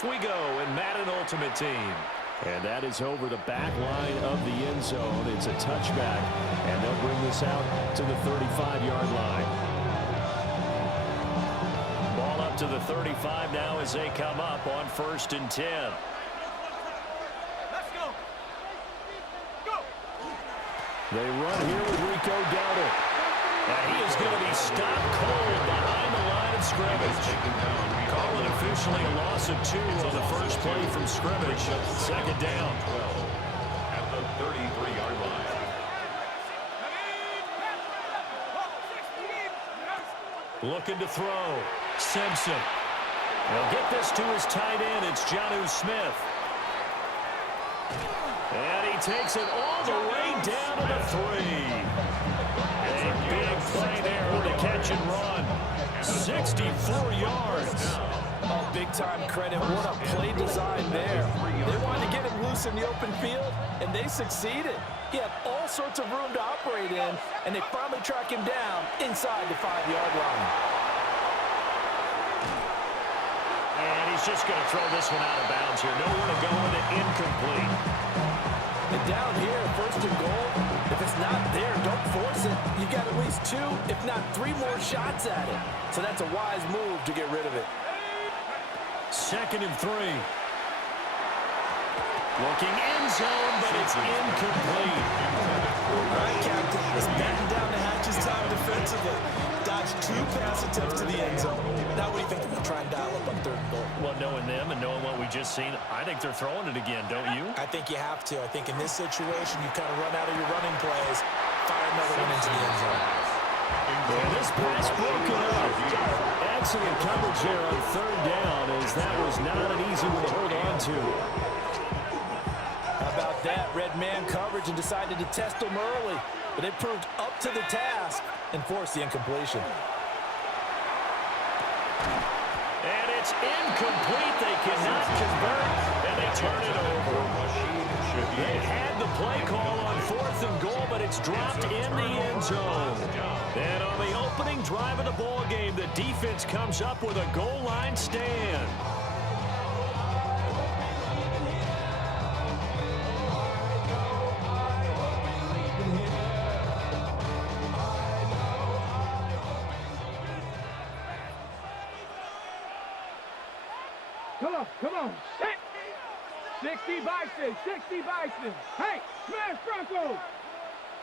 Off we go in Madden Ultimate Team. And that is over the back line of the end zone. It's a touchback, and they'll bring this out to the 35-yard line. Ball up to the 35 now as they come up on 1st and 10. Let's go. Go. They run here with Rico Dowdle. And he is going to be stopped cold behind the line of scrimmage. Calling officially a loss of 2 on the first play from scrimmage. 2nd down. 12 at the 33-yard line. Looking to throw. Simpson. They'll get this to his tight end. It's Jonnu Smith. And he takes it all the way down to the 3. A big play there on the catch and run. 64 yards. Oh, big-time credit. What a play design there. They wanted to get him loose in the open field, and they succeeded. He had all sorts of room to operate in, and they finally track him down inside the 5-yard line. And he's just going to throw this one out of bounds here. Nowhere to go with it. Incomplete. And down here, 1st and goal, if it's not there, don't force it. You got at least 2, if not 3 more shots at it. So that's a wise move to get rid of it. 2nd and 3. Looking end zone, but it's incomplete. All right, Captain, let's batten down the hatches time defensively. Dodge 2 pass attempts to the end zone. Now what do you think they're going to try and dial up on 3rd and goal? Well, knowing them and knowing what we just seen, I think they're throwing it again, don't you? I think you have to. I think in this situation, you kind of run out of your running plays, fire another one into the end zone. And this pass broken up. Excellent coverage there on 3rd down, as that was not an easy one to hold on to. How about that? Red man coverage and decided to test them early. But it proved up to the task and forced the incompletion. And it's incomplete. They cannot convert, and they turn it over. They had the play call on 4th and goal, but it's dropped in the end zone. And on the opening drive of the ball game, the defense comes up with a goal line stand. Come on, set. 60 Bison, 60 Bison. Hey, smash Bronco.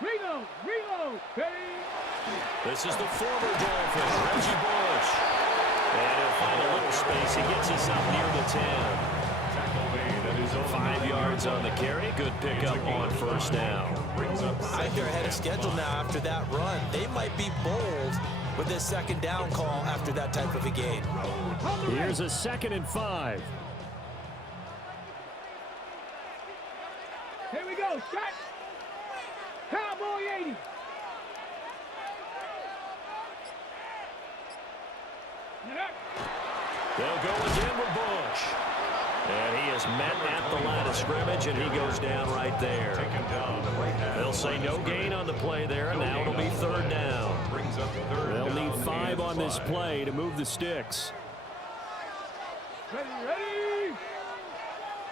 Reload, ready. This is the former Dolphin, Reggie Bush. And he'll find a little space. He gets us up near the 10. 5 yards on the carry. Good pickup on 1st down. I think they're ahead of schedule now after that run. They might be bold with this 2nd down call after that type of a game. Here's a 2nd and 5. Here we go, shot. Cowboy 80. They'll go again with Bush. And he is met at the line of scrimmage, and he goes down right there. They'll say no gain on the play there, and now it'll be 3rd down. They'll need 5 on this play to move the sticks. Ready.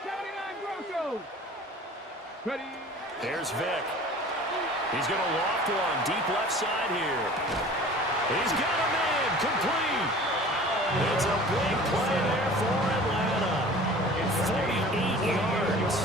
79 Broncos. Ready. There's Vic. He's going to loft one deep left side here. He's got a man complete. It's a big play there for Atlanta. 48 yards.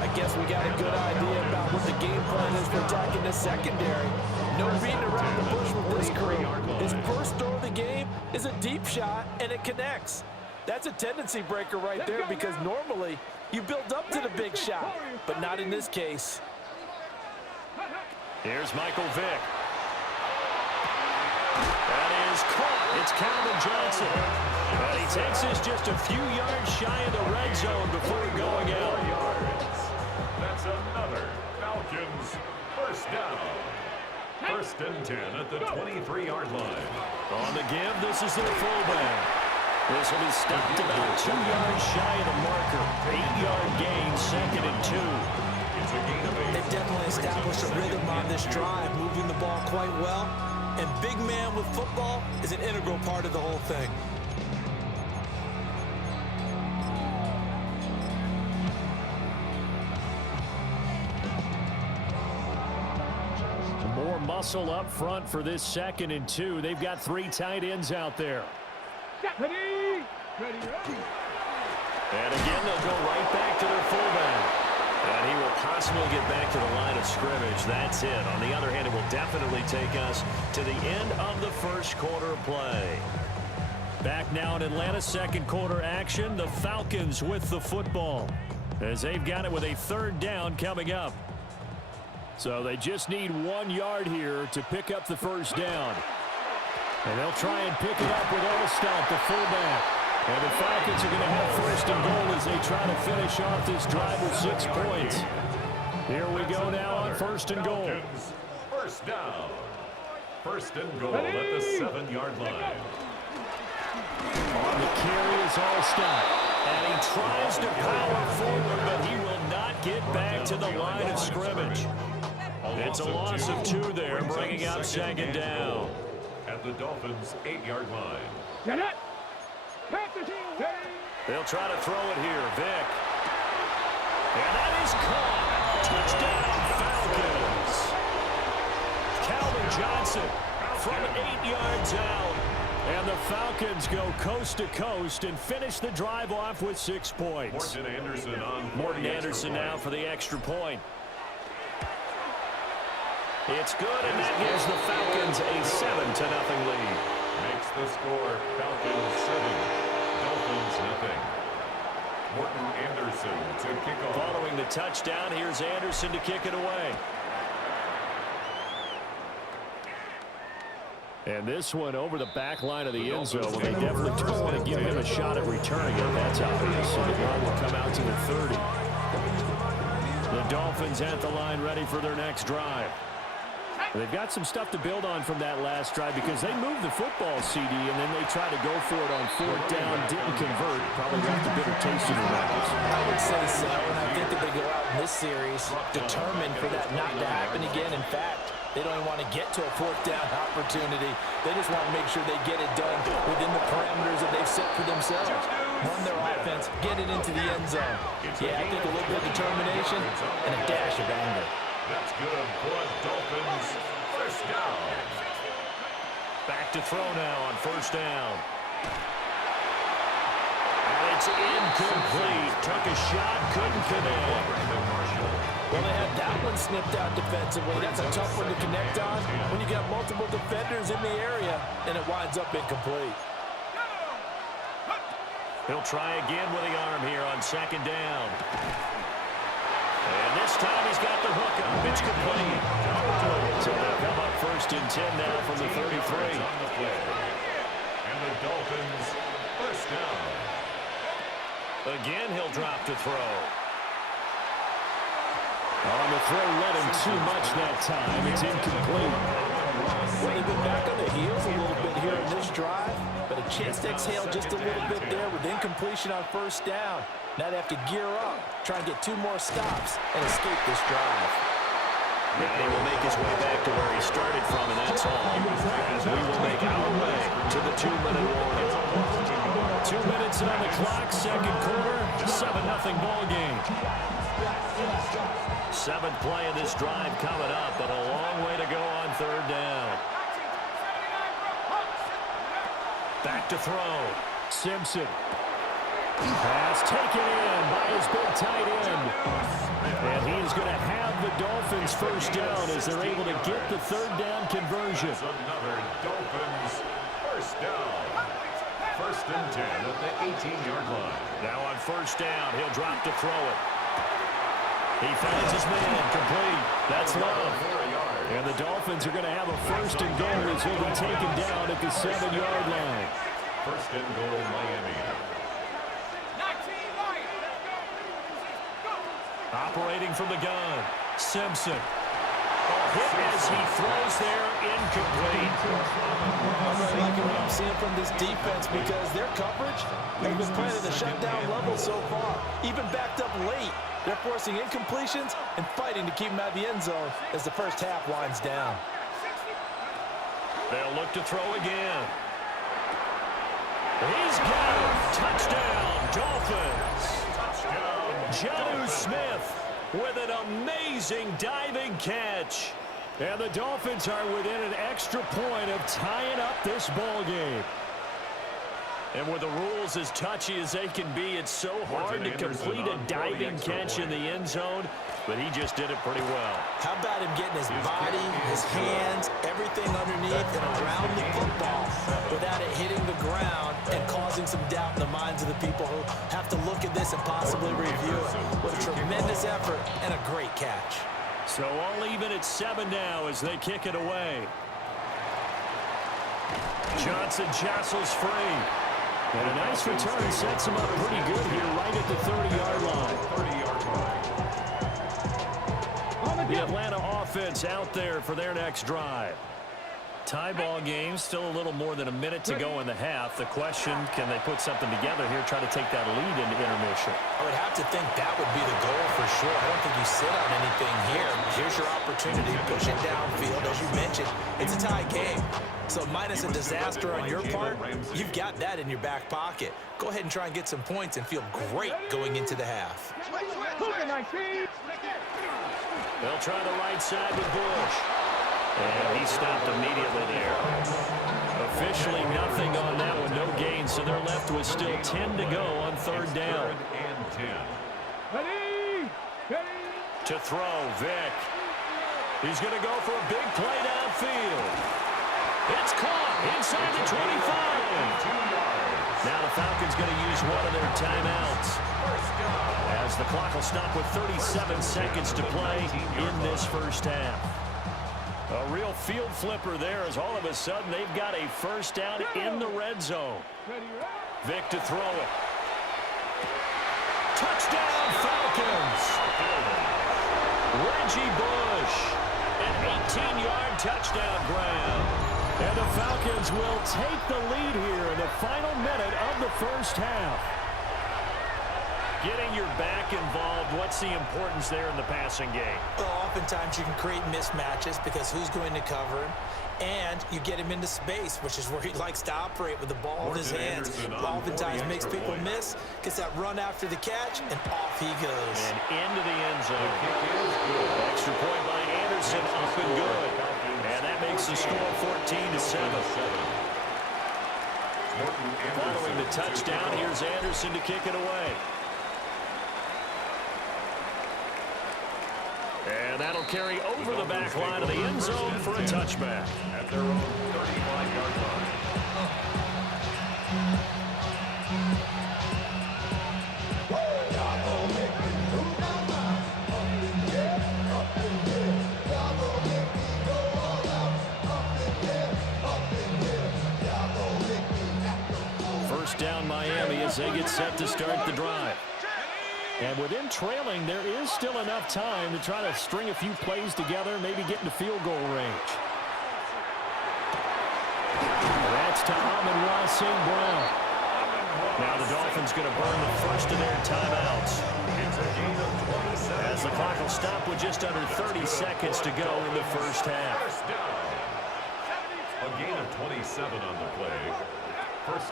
I guess we got a good idea about what the game plan is for attacking the secondary. No beating around the bush with this crew. His first throw of the game is a deep shot, and it connects. That's a tendency breaker right there, because normally you build up to the big shot, but not in this case. Here's Michael Vick. That is caught. It's Calvin Johnson. And he takes this just a few yards shy of the red zone before going out. That's another Falcons 1st down. 1st and 10 at the 23-yard line. On the give, this is their fullback. This will be stopped about 2 yards shy of the marker. 8-yard gain, 2nd and 2. It's a gain of 8. They definitely established a rhythm on this drive, moving the ball quite well. And big man with football is an integral part of the whole thing. muscle up front for this 2nd and 2. They've got 3 tight ends out there. Ready. Ready. And again, they'll go right back to their fullback. And he will possibly get back to the line of scrimmage. That's it. On the other hand, it will definitely take us to the end of the first quarter of play. Back now in Atlanta, 2nd quarter action. The Falcons with the football, as they've got it with a 3rd down coming up. So they just need 1 yard here to pick up the 1st down. And they'll try and pick it up with Allstott, the fullback. And the Falcons are going to have 1st and goal as they try to finish off this drive with 6 points. Here we go now on 1st and goal. First down. 1st and goal at the 7-yard line. On the carry is Allstott. And he tries to power forward, but he will not get back to the line of scrimmage. It's a loss of 2 there, bringing up 2nd down. At the Dolphins' 8-yard line. Get it. They'll try to throw it here. Vick. And that is caught. Touchdown, Falcons. Calvin Johnson from 8 yards out. And the Falcons go coast to coast and finish the drive off with 6 points. Morton Anderson now for the extra point. It's good, and that gives the Falcons a 7-0 lead. Makes the score Falcons 7, Dolphins nothing. Morton Anderson to kick off. Following the touchdown, here's Anderson to kick it away. And this one over the back line of the end zone. Well, they definitely don't want to give him a shot at returning it. That's obvious. So the ball will come out to the 30. The Dolphins at the line ready for their next drive. They've got some stuff to build on from that last drive because they moved the football, CD, and then they tried to go for it on 4th down, didn't convert. Probably left a bitter taste in their mouths. I would say so, and I think that they go out in this series determined for that not to happen again. In fact, they don't even want to get to a 4th down opportunity. They just want to make sure they get it done within the parameters that they've set for themselves. Run their offense, get it into the end zone. Yeah, I think a little bit of determination and a dash of anger. That's good for Dolphins. 1st down. Back to throw now on 1st down. And it's incomplete. Took a shot, couldn't connect. Well, they had that one snipped out defensively. That's a tough one to connect on when you got multiple defenders in the area, and it winds up incomplete. He'll try again with the arm here on 2nd down. And this time he's got the hook up. It's complete. So they'll come up 1st and 10 now from the 33. And the Dolphins 1st down. Again, he'll drop to throw. On the throw, led him too much that time. It's incomplete. Well, they've been back on the heels a little bit here in this drive, but a chance to exhale just a little bit there with incompletion on 1st down. Now they have to gear up, try and get 2 more stops and escape this drive. And he will make his way back to where he started from, and that's all. As we will make our way to the 2-minute warning. 2 minutes on the clock, 2nd quarter, 7-0 ball game. 7th play of this drive coming up, but a long way to go on 3rd down. Back to throw. Simpson. Pass taken in by his big tight end. And he is going to have the Dolphins 1st down as they're able to get the 3rd down conversion. Another Dolphins 1st down. 1st and 10 at the 18-yard line. Now on 1st down, he'll drop to throw it. He finds his man complete. That's Love. And the Dolphins are going to have a 1st and goal as he'll be taken down at the 7-yard line. 1st and goal, Miami. Operating from the gun, Simpson. Hit as he throws there, incomplete. I'm really liking what I'm seeing from this defense because their coverage has been playing at a shutdown level so far. Even backed up late, they're forcing incompletions and fighting to keep them out of the end zone as the 1st half winds down. They'll look to throw again. He's got it. Touchdown, Dolphins. Jonnu Smith with an amazing diving catch. And the Dolphins are within an extra point of tying up this ball game. And with the rules as touchy as they can be, it's so hard to complete a diving catch in the end zone, but he just did it pretty well. How about him getting his body, his hands, everything underneath and around the football without it hitting the ground and causing some doubt in the minds of the people who have to look at this and possibly review it. What a tremendous effort and a great catch. So all even at 7 now as they kick it away. Johnson jostles free. And a nice return sets him up pretty good here right at the 30-yard line. The Atlanta offense out there for their next drive. Tie ball game, still a little more than a minute to go in the half. The question, can they put something together here, try to take that lead into intermission? I would have to think that would be the goal for sure. I don't think you sit on anything here. Here's your opportunity. Push it downfield. As you mentioned, it's a tie game. So minus a disaster on your part, you've got that in your back pocket. Go ahead and try and get some points and feel great going into the half. They'll try the right side with Bush. And he stopped immediately there. Officially nothing on that one, no gain, so they're left with still 10 to go on 3rd down. To throw, Vick. He's going to go for a big play downfield. It's caught inside the 25. Now the Falcons going to use one of their timeouts, as the clock will stop with 37 seconds to play in this first half. A real field flipper there, as all of a sudden they've got a first down in the red zone. Vick to throw it. Touchdown Falcons! Reggie Bush, an 18-yard touchdown grab. And the Falcons will take the lead here in the final minute of the first half. Getting your back involved, what's the importance there in the passing game? Well, oftentimes you can create mismatches because who's going to cover him, and you get him into space, which is where he likes to operate with the ball in his hands. Oftentimes makes people miss, gets that run after the catch, and off he goes. And into the end zone. Extra point by Anderson, up and good. And that makes the score 14-7. Following the touchdown, here's Anderson to kick it away. And that'll carry over the back line of the end zone for a touchback. At their own 35-yard line. First down Miami as they get set to start the drive. And within trailing, there is still enough time to try to string a few plays together, maybe get into field goal range. That's to Amon-Ra St. Brown. Now the Dolphins going to burn the first of their timeouts, as the clock will stop with just under 30 seconds to go in the first half. A gain of 27 on the play.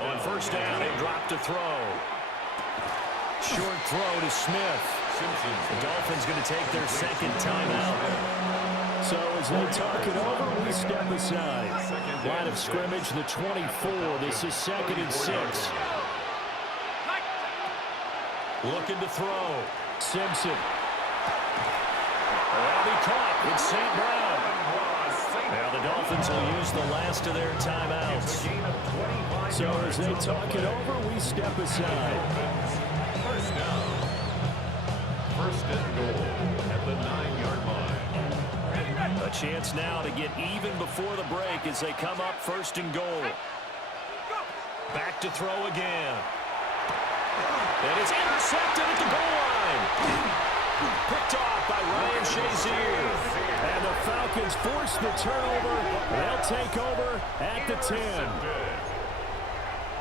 On first down, they drop to throw. Short throw to Smith. The Dolphins going to take their second timeout. So as they talk it over, we step aside. Line of scrimmage, the 24. This is 2nd and 6. Looking to throw. Simpson. That'll be caught. It's St. Brown. Now the Dolphins will use the last of their timeouts. So as they talk it over, we step aside. First down. First and goal at the 9-yard line. A chance now to get even before the break as they come up 1st and goal. Back to throw again. And it's intercepted at the goal line. Picked off by Ryan Shazier. And the Falcons force the turnover. They'll take over at the 10.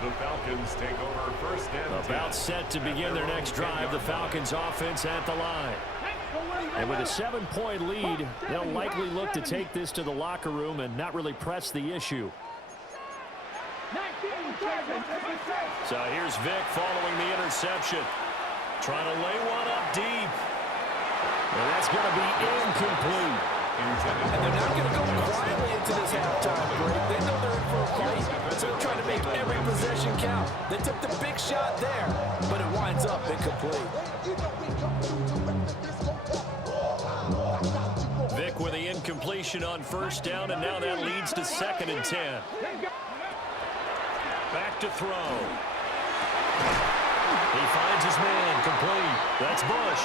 The Falcons take over 1st and 10. About set to begin their next drive, the Falcons offense at the line. And with a 7-point lead, they'll likely look to take this to the locker room and not really press the issue. So here's Vick following the interception. Trying to lay one up deep. And that's going to be incomplete. And they're not going to go quietly into this halftime break. They know they're in for a fight, so they're trying to make every possession count. They took the big shot there, but it winds up incomplete. Vic with the incompletion on first down, and now that leads to 2nd and 10. Back to throw. He finds his man, complete. That's Bush.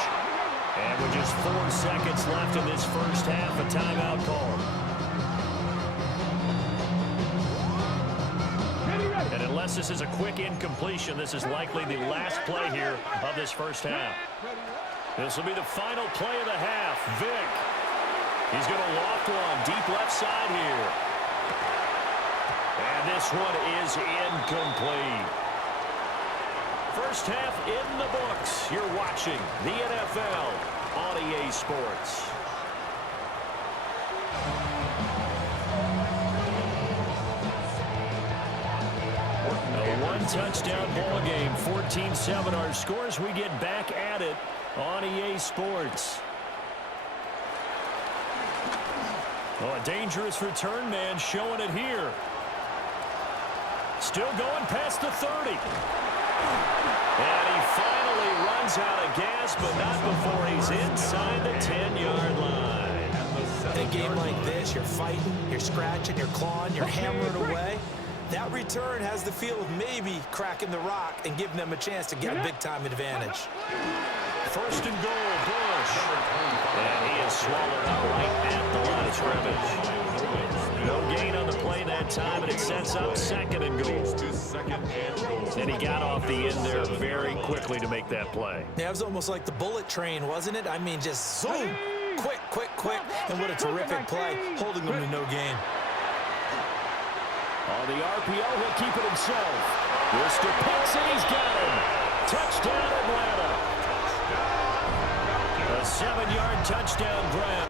And with just 4 seconds left in this first half, a timeout call. And unless this is a quick incompletion, this is likely the last play here of this first half. This will be the final play of the half. Vic. He's going to loft one deep left side here. And this one is incomplete. First half in the books. You're watching the NFL on EA Sports. A one-touchdown ball game, 14-7 our scores. We get back at it on EA Sports. Oh, a dangerous return man showing it here. Still going past the 30. And he finally runs out of gas, but not before he's inside the 10-yard line. In a game like this, you're fighting, you're scratching, you're clawing, you're hammering away. That return has the feel of maybe cracking the rock and giving them a chance to get a big-time advantage. First and goal, Bush. And he is swallowed up right at the line of scrimmage. No gain on the play that time, and it sets up 2nd and goal. And he got off the end there very quickly to make that play. Yeah, it was almost like the bullet train, wasn't it? I mean, just zoom, quick, quick, quick, and what a terrific play, holding them to no gain. On the RPO, he'll keep it himself. Mr. Pitts, and he's got him. Touchdown, Atlanta. A 7-yard touchdown grab.